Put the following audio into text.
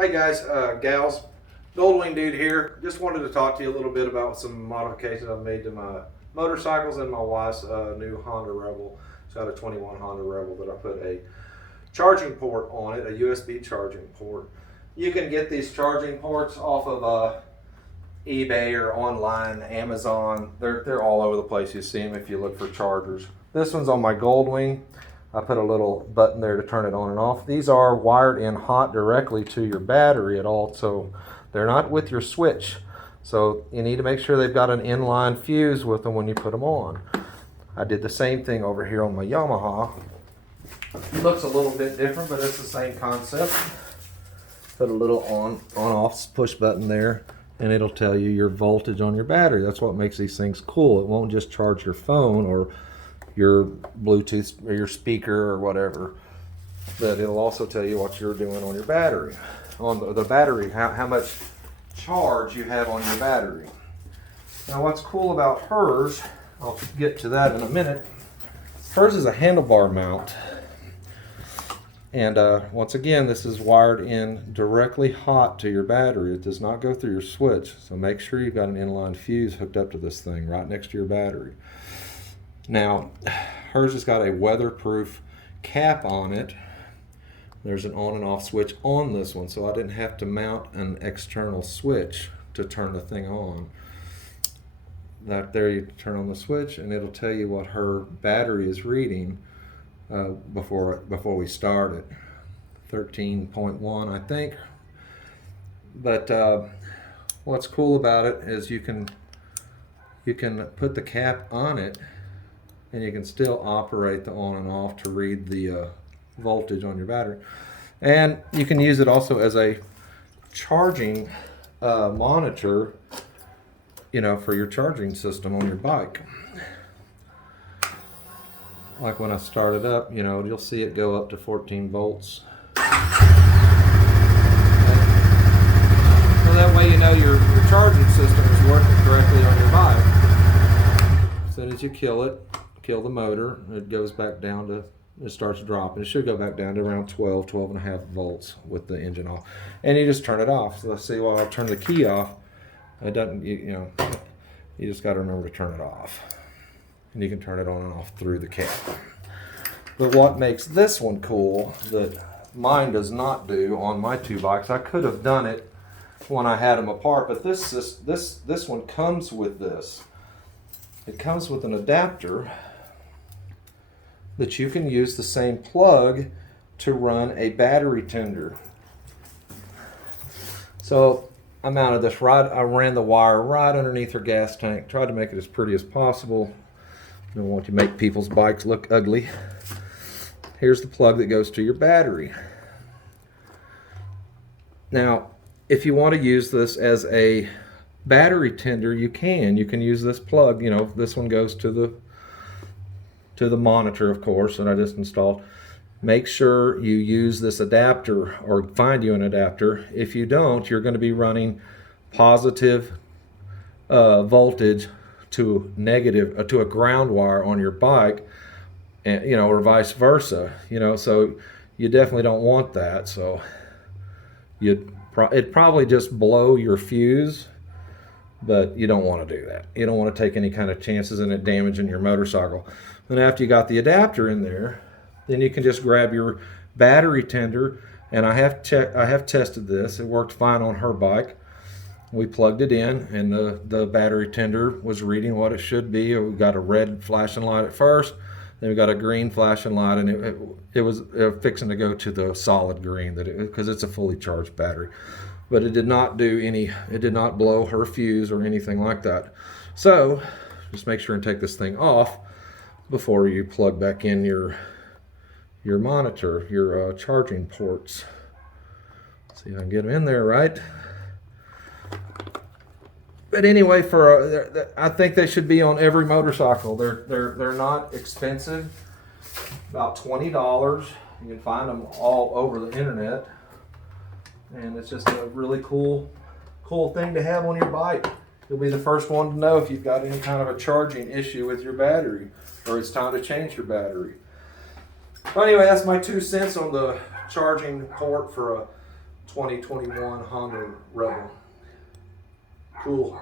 Hey guys, gals, Goldwing Dude here. Just wanted to talk to you a little bit about some modifications I've made to my motorcycles and my wife's new Honda Rebel. It's got a 21 Honda Rebel that I put a charging port on it, a USB charging port. You can get these charging ports off of eBay or online, Amazon. They're all over the place. You see them if you look for chargers. This one's on my Goldwing. I put a little button there to turn it on and off. These are wired in hot directly to your battery at all, so they're not with your switch. So you need to make sure they've got an inline fuse with them when you put them on. I did the same thing over here on my Yamaha. It looks a little bit different, but it's the same concept. Put a little on-off push button there, and it'll tell you your voltage on your battery. That's what makes these things cool. It won't just charge your phone or your Bluetooth or your speaker or whatever, but it'll also tell you what you're doing on your battery. On the battery, how much charge you have on your battery. Now what's cool about hers, I'll get to that in a minute, hers is a handlebar mount. And once again, this is wired in directly hot to your battery. It does not go through your switch, so make sure you've got an inline fuse hooked up to this thing right next to your battery. Now, hers has got a weatherproof cap on it. There's an on and off switch on this one, so I didn't have to mount an external switch to turn the thing on. Right there, you turn on the switch and it'll tell you what her battery is reading before we start it. 13.1, I think. But what's cool about it is you can put the cap on it, and you can still operate the on and off to read the voltage on your battery. And you can use it also as a charging monitor, for your charging system on your bike. Like when I start it up, you'll see it go up to 14 volts. So that way your charging system is working correctly on your bike. As soon as you kill the motor, it goes back down to, it starts dropping. It should go back down to around 12 and a half volts with the engine off. And you just turn it off. So let's see, while I turn the key off, it doesn't, you just got to remember to turn it off. And you can turn it on and off through the cap. But what makes this one cool that mine does not do on my two bikes, I could have done it when I had them apart, but this one comes with this. It comes with an adapter that you can use the same plug to run a battery tender. So I mounted this I ran the wire right underneath her gas tank, tried to make it as pretty as possible. Don't want to make people's bikes look ugly. Here's the plug that goes to your battery. Now, if you want to use this as a battery tender, you can use this plug. This one goes to the monitor, of course, that I just installed. Make sure you use this adapter or find you an adapter. If you don't, you're going to be running positive voltage to negative to a ground wire on your bike, and or vice versa. So you definitely don't want that. So it'd probably just blow your fuse, but you don't want to do that. You don't want to take any kind of chances in it damaging your motorcycle. Then after you got the adapter in there, then you can just grab your battery tender, and I have tested this. It worked fine on her bike. We plugged it in, and the battery tender was reading what it should be. We got a red flashing light at first, then we got a green flashing light, and it was fixing to go to the solid green because it's a fully charged battery. But it did not blow her fuse or anything like that. So just make sure and take this thing off before you plug back in your monitor, your charging ports. See if I can get them in there right. But anyway, I think they should be on every motorcycle. They're not expensive, about $20. You can find them all over the internet, and it's just a really cool thing to have on your bike. You'll be the first one to know if you've got any kind of a charging issue with your battery, or it's time to change your battery. Well, anyway, that's my 2 cents on the charging port for a 2021 Honda Rebel. Cool.